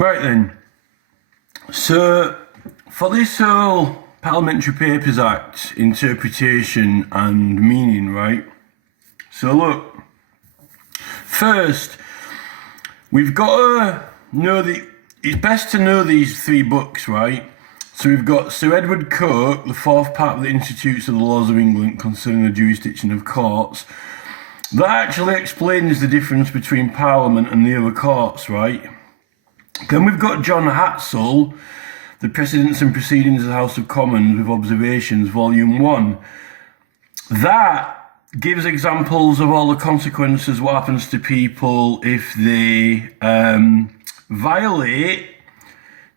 Right then, so for this whole Parliamentary Papers Act interpretation and meaning, right? So look, first, we've got to know it's best to know these three books, right? So we've got Sir Edward Coke, the fourth part of the Institutes of the Laws of England concerning the jurisdiction of courts. That actually explains the difference between Parliament and the other courts, right? Then we've got John Hatzell, The Precedents and Proceedings of the House of Commons with Observations, Volume 1. That gives examples of all the consequences, what happens to people if they violate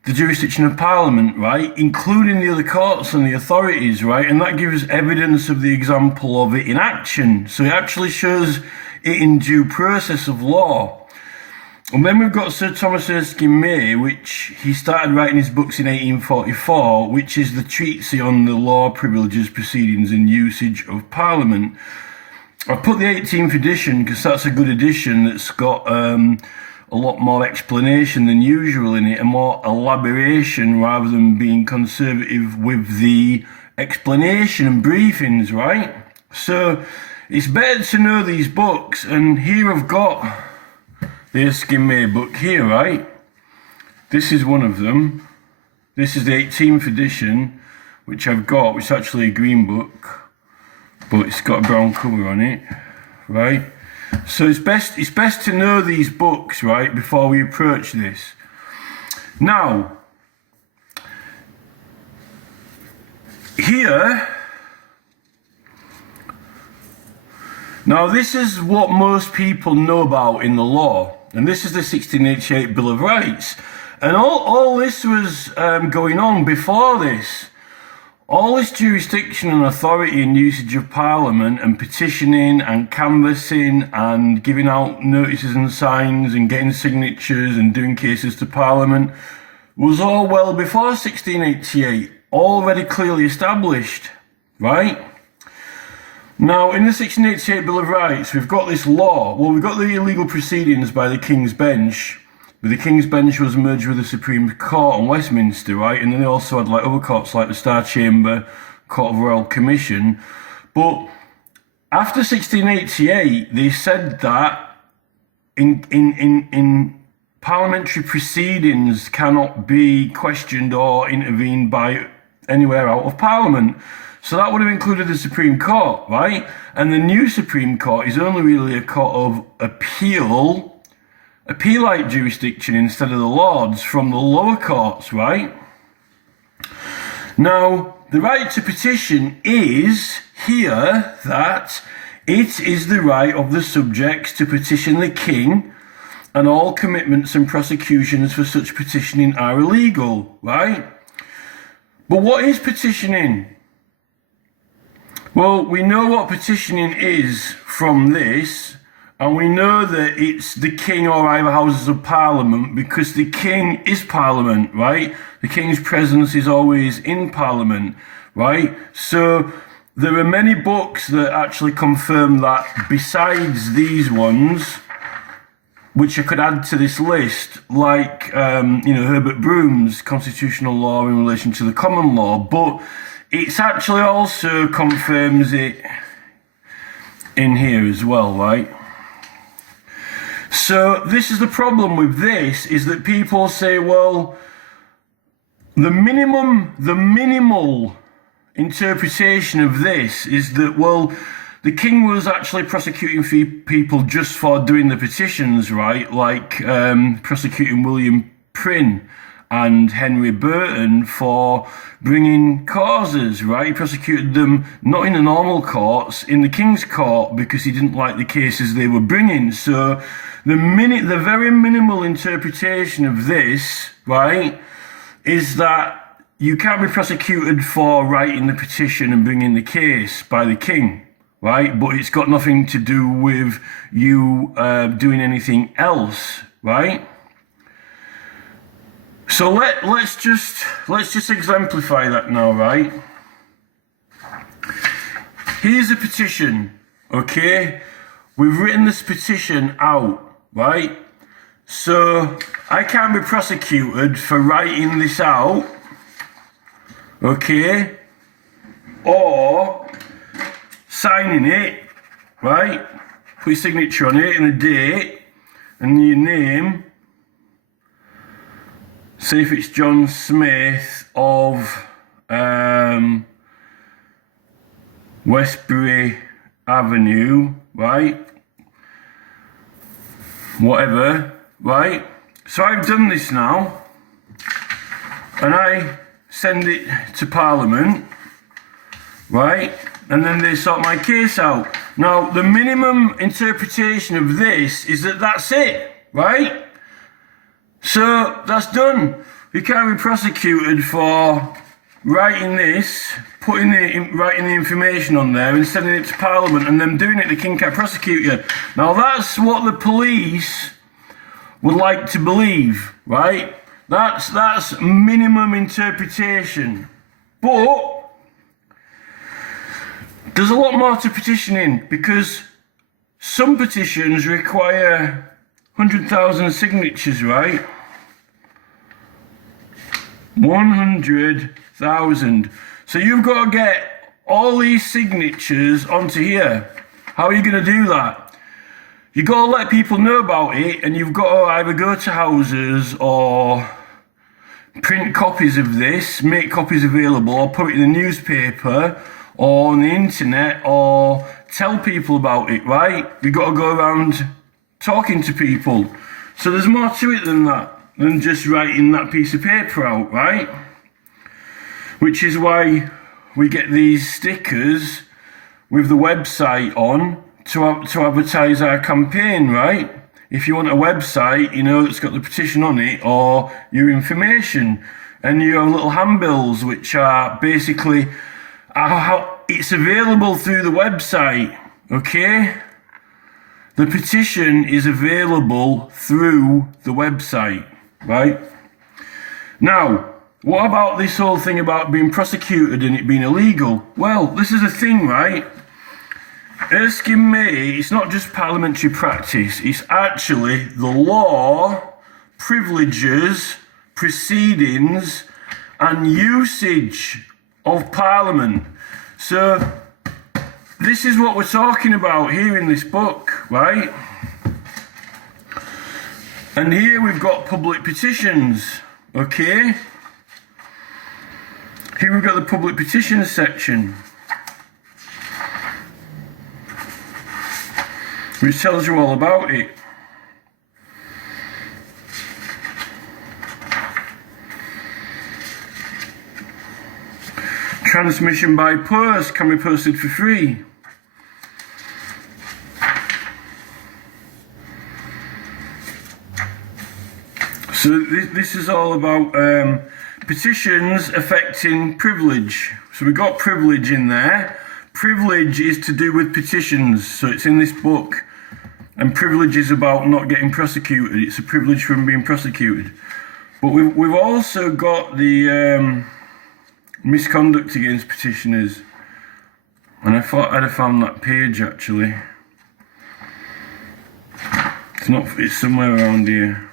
the jurisdiction of Parliament, right? Including the other courts and the authorities, right? And that gives evidence of the example of it in action. So it actually shows it in due process of law. And then we've got Sir Thomas Erskine May, which he started writing his books in 1844, which is the treatise on the law, privileges, proceedings and usage of Parliament. I put the 18th edition because that's a good edition that's got a lot more explanation than usual in it, and more elaboration rather than being conservative with the explanation and briefings, right? So it's better to know these books, and here I've got the Erskine May book here, right? This is one of them. This is the 18th edition, which I've got, which is actually a green book, but it's got a brown cover on it, right? So it's best to know these books, right, before we approach this. Now, here, now this is what most people know about in the law. And this is the 1688 Bill of Rights. And all this was going on before this. All this jurisdiction and authority and usage of Parliament and petitioning and canvassing and giving out notices and signs and getting signatures and doing cases to Parliament was all well before 1688, already clearly established, right? Now, in the 1688 Bill of Rights, we've got this law. Well, we've got the illegal proceedings by the King's Bench. But the King's Bench was merged with the Supreme Court in Westminster, right? And then they also had like other courts like the Star Chamber, Court of Royal Commission. But after 1688, they said that in parliamentary proceedings cannot be questioned or intervened by anywhere out of Parliament. So that would have included the Supreme Court, right? And the new Supreme Court is only really a court of appealite jurisdiction instead of the Lords from the lower courts, right? Now, the right to petition is here that it is the right of the subjects to petition the King, and all commitments and prosecutions for such petitioning are illegal, right? But what is petitioning? Well, we know what petitioning is from this, and we know that it's the King or either Houses of Parliament because the King is Parliament, right? The King's presence is always in Parliament, right? So there are many books that actually confirm that besides these ones, which I could add to this list, like, Herbert Broom's Constitutional Law in relation to the common law, but it's actually also confirms it in here as well, right? So this is the problem with this, is that people say, well, the minimal interpretation of this is that, well, the King was actually prosecuting people just for doing the petitions, right? Like prosecuting William Prynne and Henry Burton for bringing causes, right? He prosecuted them not in the normal courts, in the King's Court, because he didn't like the cases they were bringing. So the very minimal interpretation of this, right, is that you can't be prosecuted for writing the petition and bringing the case by the King, right? But it's got nothing to do with you doing anything else, right? So let's just exemplify that now, right? Here's a petition, okay? We've written this petition out, right? So I can't be prosecuted for writing this out, okay, or signing it, right? Put your signature on it and a date and your name. Say if it's John Smith of Westbury Avenue, right? Whatever, right? So I've done this now, and I send it to Parliament, right? And then they sort my case out. Now, the minimum interpretation of this is that that's it, right? So that's done. You can't be prosecuted for writing this, writing the information on there and sending it to Parliament, and them doing it. The king can't prosecute you. Now that's what the police would like to believe, right? That's minimum interpretation. But there's a lot more to petitioning, because some petitions require 100,000 signatures, right? 100,000. So you've got to get all these signatures onto here. How are you going to do that? You've got to let people know about it, and you've got to either go to houses or print copies of this, make copies available, or put it in the newspaper or on the internet, or tell people about it, right? You've got to go around talking to people. So there's more to it than that, than just writing that piece of paper out, right? Which is why we get these stickers with the website on to advertise our campaign, right? If you want a website, you know, that's got the petition on it, or your information, and you have little handbills which are basically how it's available through the website, okay? The petition is available through the website, right? Now, what about this whole thing about being prosecuted and it being illegal? Well, this is the thing, right? Erskine May, it's not just parliamentary practice, it's actually the law, privileges, proceedings, and usage of Parliament. So, this is what we're talking about here in this book, right? And here we've got public petitions, okay? Here we've got the public petitions section, which tells you all about it. Transmission by post can be posted for free. So this is all about petitions affecting privilege. So we've got privilege in there. Privilege is to do with petitions, so it's in this book. And privilege is about not getting prosecuted. It's a privilege from being prosecuted. But we've also got the misconduct against petitioners. And I thought I'd have found that page actually. It's somewhere around here.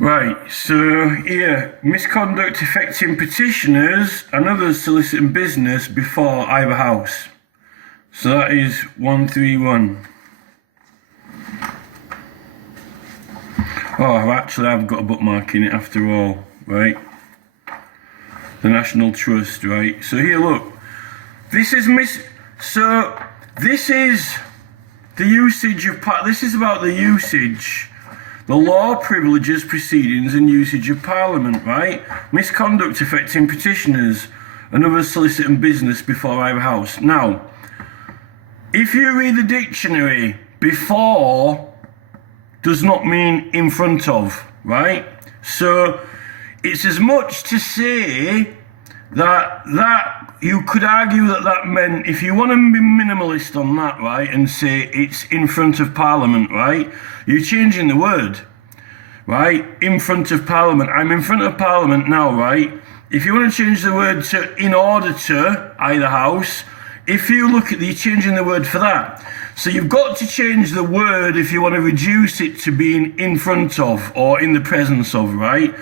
Right, so here, misconduct affecting petitioners and others soliciting business before either house. So that is 131. Oh, actually I've got a bookmark in it after all, right? The National Trust, right? So here, look, this is the usage of this is about the usage. The law, privileges, proceedings and usage of Parliament, right? Misconduct affecting petitioners and others soliciting business before either house. Now, if you read the dictionary, before does not mean in front of, right? So it's as much to say that you could argue that meant, if you want to be minimalist on that, right, and say it's in front of Parliament, right, you're changing the word. right, in front of Parliament. I'm in front of Parliament now, right? If you want to change the word to in order to either house, if you look at you're changing the word for that. So you've got to change the word if you want to reduce it to being in front of or in the presence of, right?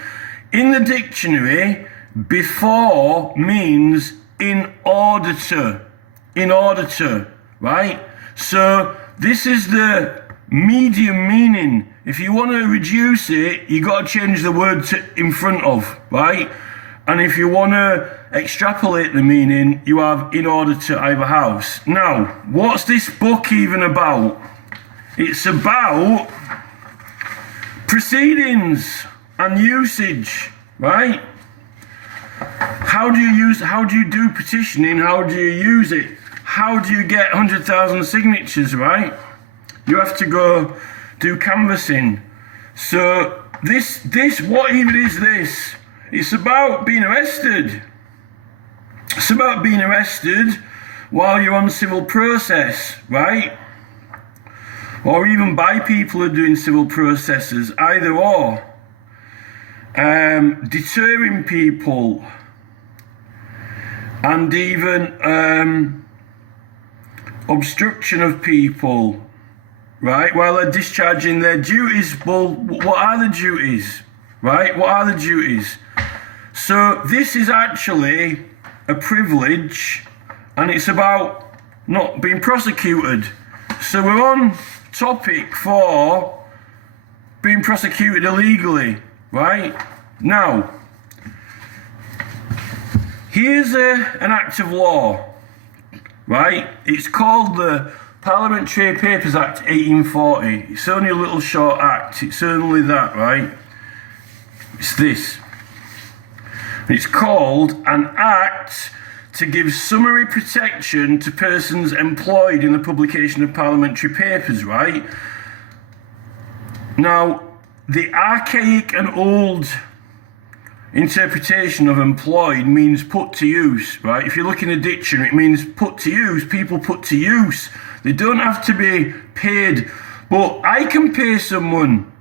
In the dictionary, before means in order to, right? So this is the medium meaning. If you want to reduce it, you got to change the word to in front of, right? And if you want to extrapolate the meaning, you have in order to either house. Now, what's this book even about? It's about proceedings and usage, right? How do you do petitioning? How do you use it? How do you get 100,000 signatures, right? You have to go do canvassing. So this, what even is this? It's about being arrested. It's about being arrested while you're on civil process, right? Or even by people who are doing civil processes, either or. Deterring people, and even obstruction of people, right, while they're discharging their duties. Well, what are the duties, right? What are the duties? So this is actually a privilege, and it's about not being prosecuted. So we're on topic for being prosecuted illegally, right? Now, here's an act of law, right? It's called the Parliamentary Papers Act 1840. It's only a little short act. It's only that, right? It's this. It's called an act to give summary protection to persons employed in the publication of parliamentary papers, right? Now, the archaic and old interpretation of employed means put to use, right? If you look in a dictionary, it means put to use, people put to use. They don't have to be paid. But I can pay someone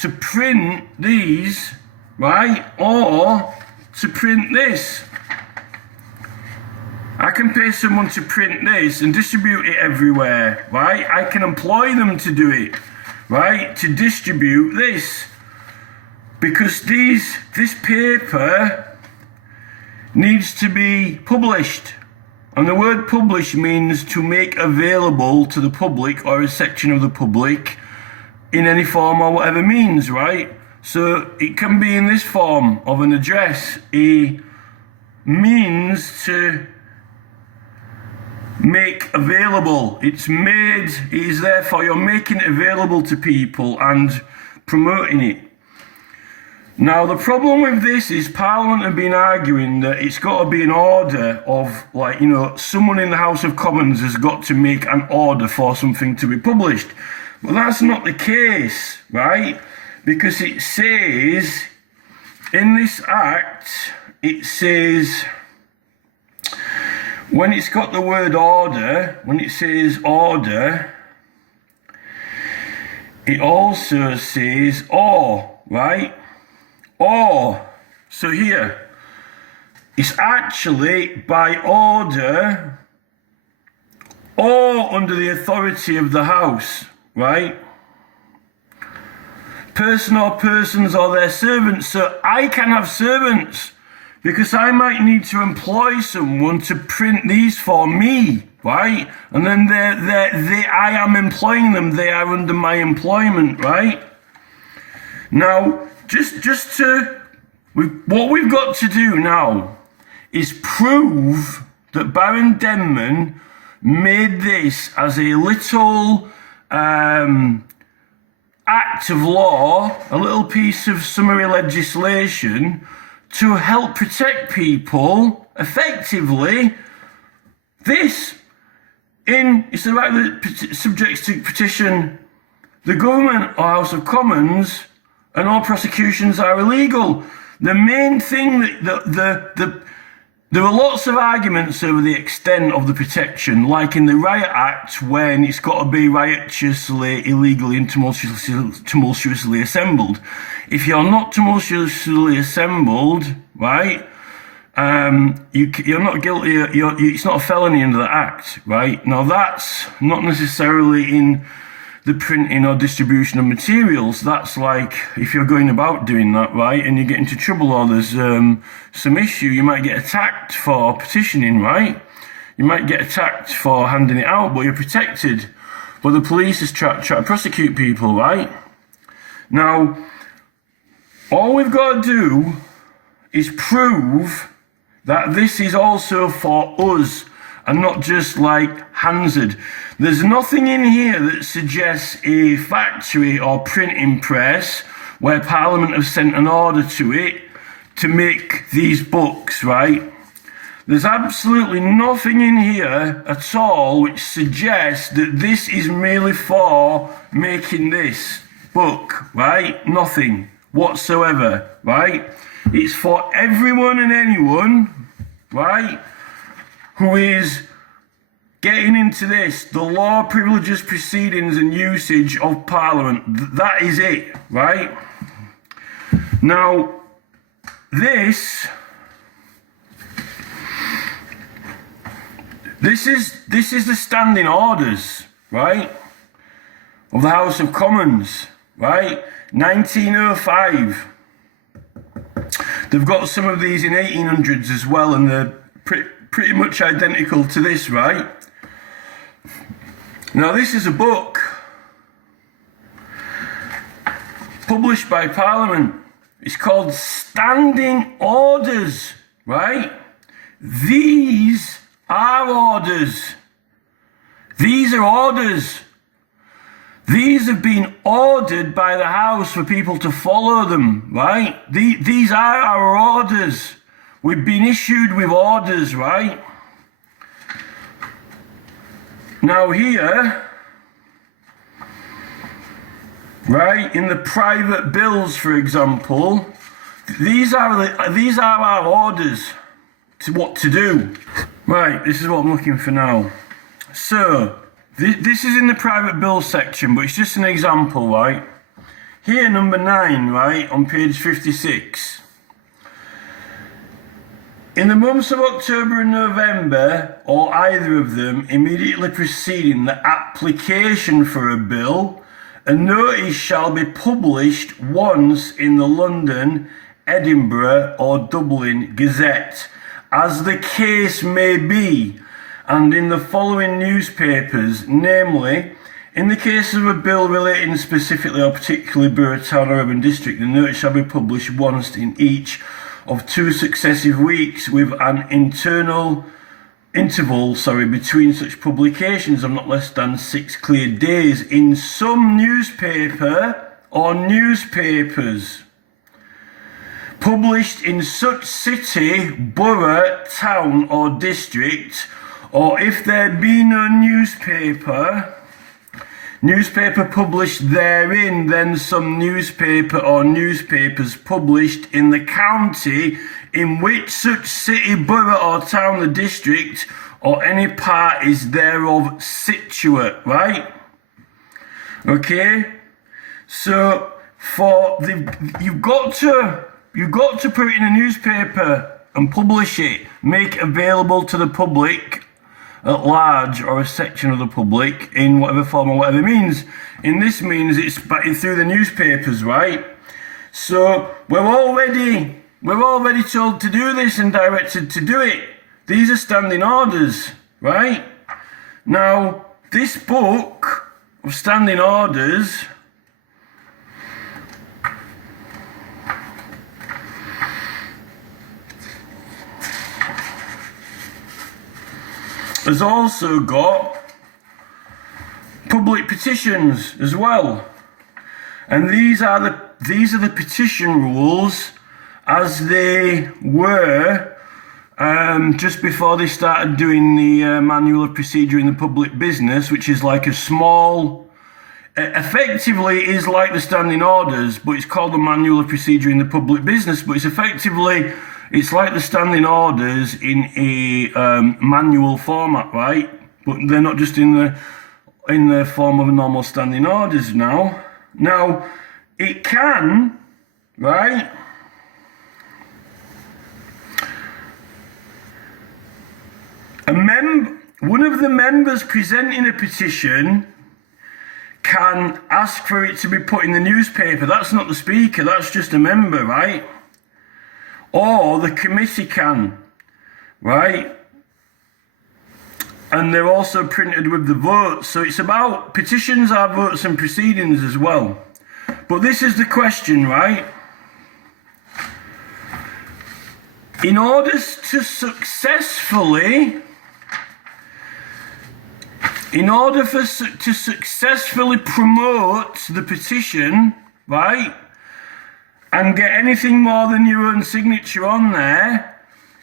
to print these, right? Or to print this. I can pay someone to print this and distribute it everywhere, right? I can employ them to do it, right? To distribute this. Because this paper needs to be published. And the word publish means to make available to the public or a section of the public in any form or whatever means, right? So it can be in this form of an address, a means to make available. It is therefore you're making it available to people and promoting it. Now the problem with this is Parliament have been arguing that it's got to be an order of, like, you know, someone in the House of Commons has got to make an order for something to be published. Well, that's not the case, right? Because it says, in this act, it says, when it's got the word order, when it says order, it also says or, right? Or, so here, it's actually by order or under the authority of the House, right? Person or persons or their servants. So I can have servants because I might need to employ someone to print these for me, right? And then I am employing them. They are under my employment, right? Now, what we've got to do now is prove that Baron Denman made this as a little act of law, a little piece of summary legislation to help protect people effectively. It's the right that subjects to petition the government or House of Commons, and all prosecutions are illegal. The main thing that There are lots of arguments over the extent of the protection, like in the Riot Act, when it's got to be riotously, illegally and tumultuously assembled. If you're not tumultuously assembled, right, you're not guilty, it's not a felony under the Act, right? Now that's not necessarily in the printing or distribution of materials. That's like if you're going about doing that, right, and you get into trouble or there's some issue, you might get attacked for petitioning, right? You might get attacked for handing it out, but you're protected. But the police is try to prosecute people, right? Now, all we've got to do is prove that this is also for us and not just like Hansard. There's nothing in here that suggests a factory or printing press where Parliament have sent an order to it to make these books, right? There's absolutely nothing in here at all which suggests that this is merely for making this book, right? Nothing whatsoever, right? It's for everyone and anyone, right, who is getting into this, the law, privileges, proceedings and usage of Parliament. That is it, right? Now, this is the standing orders, right, of the House of Commons, right? 1905. They've got some of these in 1800s as well, and they're pretty much identical to this, right? Now, this is a book published by Parliament. It's called Standing Orders, right? These are orders. These are orders. These have been ordered by the House for people to follow them, right? These are our orders. We've been issued with orders, right? Now here, right, in the private bills, for example, these are our orders to what to do. Right, this is what I'm looking for now. So, this is in the private bills section, but it's just an example, right? Here, number 9, right, on page 56. In the months of October and November, or either of them, immediately preceding the application for a bill, a notice shall be published once in the London, Edinburgh or Dublin Gazette, as the case may be, and in the following newspapers, namely, in the case of a bill relating specifically or particularly borough, town or urban district, the notice shall be published once in each of 2 successive weeks with an interval between such publications of not less than 6 clear days in some newspaper or newspapers published in such city, borough, town or district, or if there be no newspaper published therein, then some newspaper or newspapers published in the county in which such city, borough or town or district or any part is thereof situate, right? Okay? So you've got to put it in a newspaper and publish it, make available to the public at large or a section of the public in whatever form or whatever means. In this means it's through the newspapers, right? So we're already told to do this and directed to do it. These are standing orders, right? Now, this book of standing orders has also got public petitions as well, and these are the petition rules as they were just before they started doing the manual of procedure in the public business, which is like a small, effectively is like the standing orders, but it's called the manual of procedure in the public business, but it's effectively It's like the standing orders in a manual format, right? But they're not just in the form of a normal standing orders now. Now, it can, right? One of the members presenting a petition can ask for it to be put in the newspaper. That's not the speaker, that's just a member, right? Or the committee can, right? And they're also printed with the votes. So it's about, petitions are votes and proceedings as well. But this is the question, right? In order to successfully promote the petition, right, and get anything more than your own signature on there,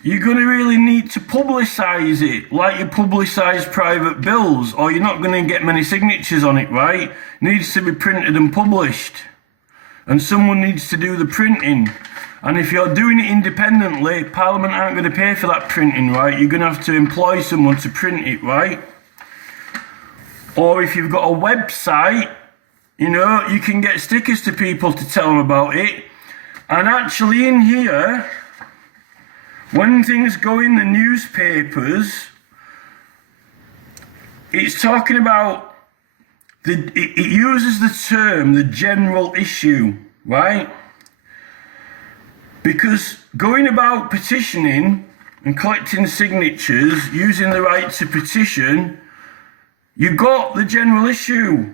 you're going to really need to publicise it like you publicise private bills, or you're not going to get many signatures on it, right? It needs to be printed and published, and someone needs to do the printing. And if you're doing it independently, Parliament aren't going to pay for that printing, right? You're going to have to employ someone to print it, right? Or if you've got a website, you know, you can get stickers to people to tell them about it. And actually in here, when things go in the newspapers, it's talking about, it uses the term, the general issue, right? Because going about petitioning and collecting signatures, using the right to petition, you got the general issue.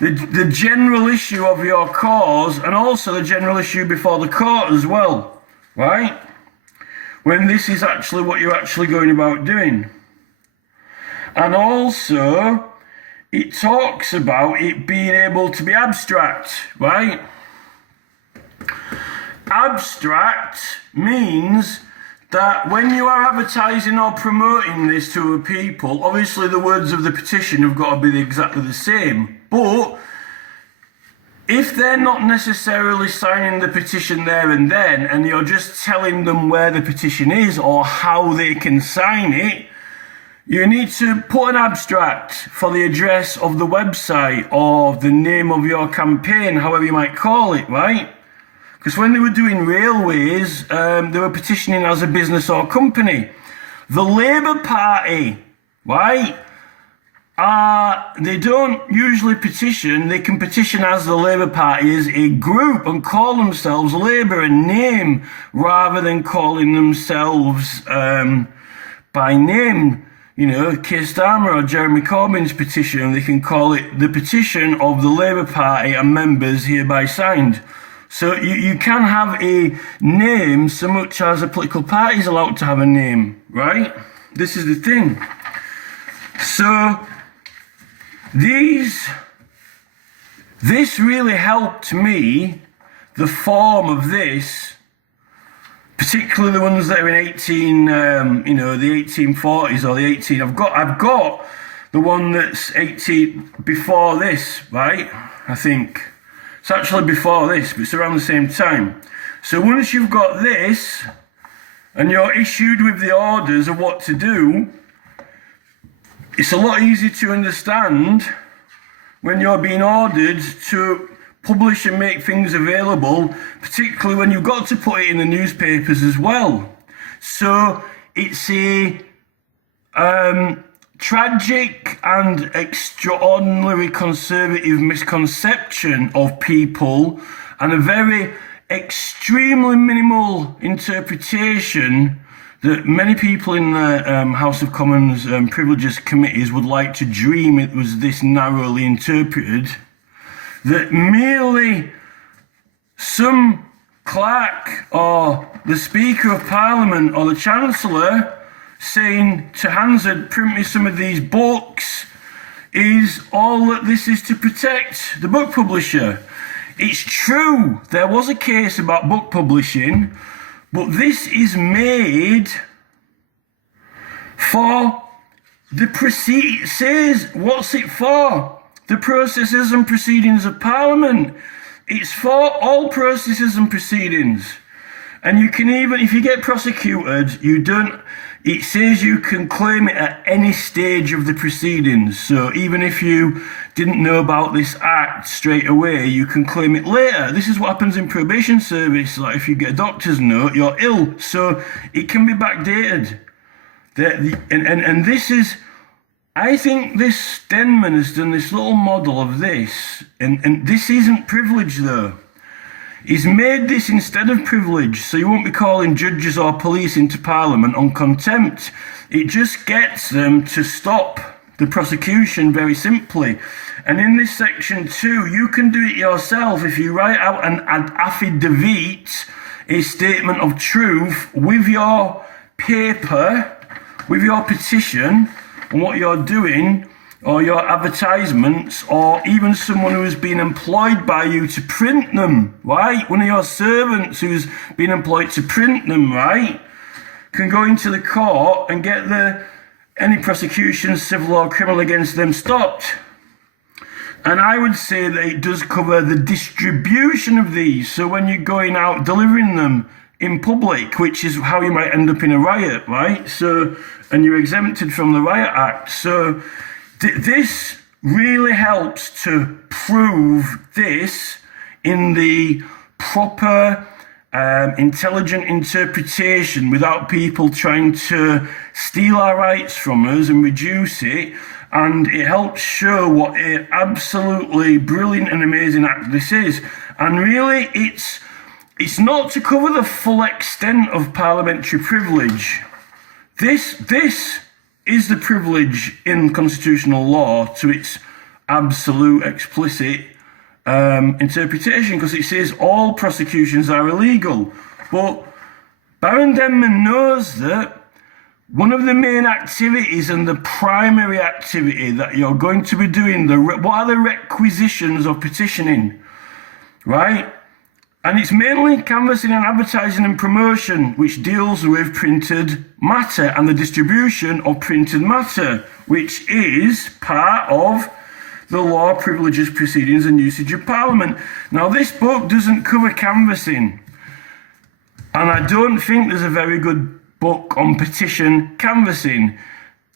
The general issue of your cause, and also the general issue before the court as well, right? When this is actually what you're actually going about doing. And also, it talks about it being able to be abstract, right? Abstract means that when you are advertising or promoting this to a people, obviously the words of the petition have got to be exactly the same. But if they're not necessarily signing the petition there and then, and you're just telling them where the petition is or how they can sign it, you need to put an abstract for the address of the website or the name of your campaign, however you might call it, right? Because when they were doing railways, they were petitioning as a business or company. The Labour Party, right, they don't usually petition. They can petition as the Labour Party as a group and call themselves Labour and name, rather than calling themselves by name. You know, Keir Starmer or Jeremy Corbyn's petition, they can call it the petition of the Labour Party and members hereby signed. So you can have a name so much as a political party is allowed to have a name, right? This is the thing. So this really helped me, the form of this, particularly the ones that are in the 1840s or the 18. I've got the one that's 18 before this, right? I think. It's actually before this, but it's around the same time. So once you've got this, and you're issued with the orders of what to do, it's a lot easier to understand when you're being ordered to publish and make things available, particularly when you've got to put it in the newspapers as well. So it's a tragic and extraordinary conservative misconception of people, and a very extremely minimal interpretation that many people in the House of Commons privileges committees would like to dream it was this narrowly interpreted, that merely some clerk or the Speaker of Parliament or the Chancellor saying to Hansard, print me some of these books, is all that this is to protect the book publisher. It's true, there was a case about book publishing, but this is made for the it says, what's it for? The processes and proceedings of Parliament. It's for all processes and proceedings. And you can even, if you get prosecuted, it says you can claim it at any stage of the proceedings. So even if you didn't know about this act straight away, you can claim it later. This is what happens in probation service. Like if you get a doctor's note, you're ill. So it can be backdated. And this is, I think this Denman has done this little model of this. And this isn't privilege though. He's made this instead of privilege, so you won't be calling judges or police into Parliament on contempt. It just gets them to stop the prosecution very simply. And in this section 2, you can do it yourself if you write out an affidavit, a statement of truth, with your paper, with your petition, and what you're doing, or your advertisements, or even someone who has been employed by you to print them, right? One of your servants who's been employed to print them, right? Can go into the court and get any prosecution, civil or criminal, against them stopped. And I would say that it does cover the distribution of these. So when you're going out delivering them in public, which is how you might end up in a riot, right? So, and you're exempted from the Riot Act. So this really helps to prove this in the proper, intelligent interpretation without people trying to steal our rights from us and reduce it. And it helps show what an absolutely brilliant and amazing act this is. And really, it's not to cover the full extent of parliamentary privilege. This is the privilege in constitutional law to its absolute explicit interpretation, because it says all prosecutions are illegal. But Baron Denman knows that one of the main activities and the primary activity that you're going to be doing, what are the requisitions of petitioning, right? And it's mainly canvassing and advertising and promotion, which deals with printed matter and the distribution of printed matter, which is part of the law, privileges, proceedings and usage of Parliament. Now, this book doesn't cover canvassing, and I don't think there's a very good book on petition canvassing.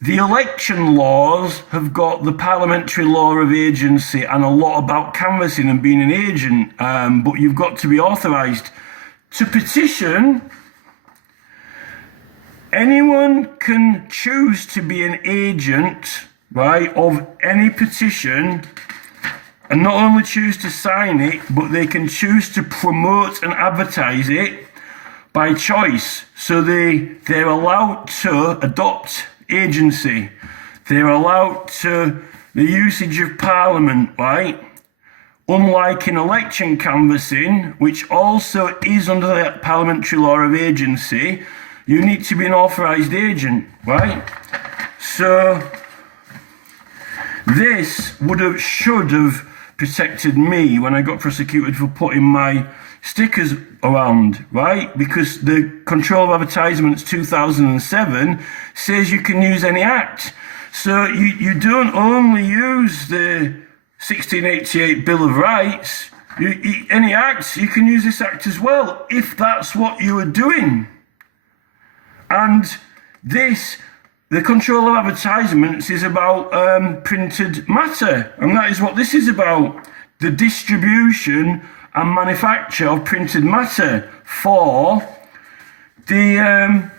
The election laws have got the parliamentary law of agency and a lot about canvassing and being an agent, but you've got to be authorised to petition. Anyone can choose to be an agent, right, of any petition, and not only choose to sign it, but they can choose to promote and advertise it by choice. So they're allowed to adopt agency. They're allowed to the usage of Parliament, right? Unlike in election canvassing, which also is under the parliamentary law of agency, you need to be an authorised agent, right? So this should have protected me when I got prosecuted for putting my stickers around, right? Because the Control of Advertisements 2007 says you can use any act. So you don't only use the 1688 Bill of Rights, any acts, you can use this act as well, if that's what you are doing. And the Control of Advertisements is about printed matter, and that is what this is about, the distribution and manufacture of printed matter for the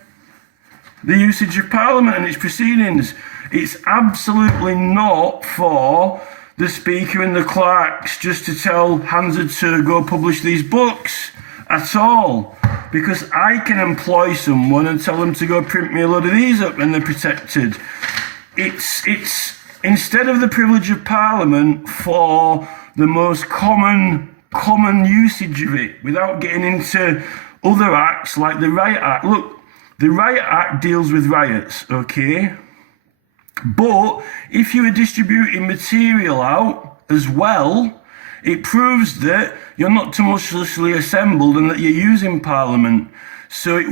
usage of Parliament and its proceedings. It's absolutely not for the Speaker and the clerks just to tell Hansa to go publish these books at all, because I can employ someone and tell them to go print me a load of these up and they're protected. It's instead of the privilege of Parliament for the most common usage of it, without getting into other acts like the Riot Act. Look, the Riot Act deals with riots, okay? But if you are distributing material out as well, it proves that you're not tumultuously assembled and that you're using Parliament. So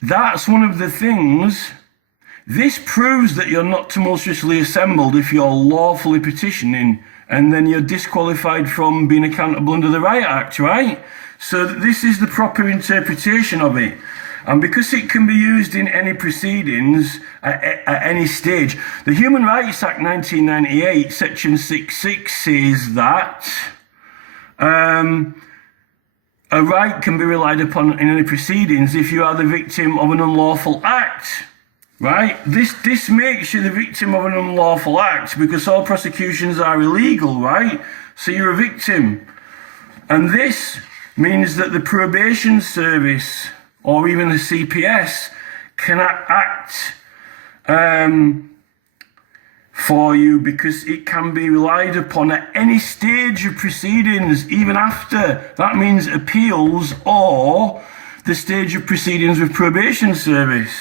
that's one of the things. This proves that you're not tumultuously assembled if you're lawfully petitioning, and then you're disqualified from being accountable under the Riot Act, right? So this is the proper interpretation of it. And because it can be used in any proceedings at any stage, the Human Rights Act 1998, section 6.6 says that a right can be relied upon in any proceedings if you are the victim of an unlawful act. Right? This makes you the victim of an unlawful act because all prosecutions are illegal, right? So you're a victim. And this means that the probation service or even the CPS cannot act for you because it can be relied upon at any stage of proceedings, even after. That means appeals or the stage of proceedings with probation service.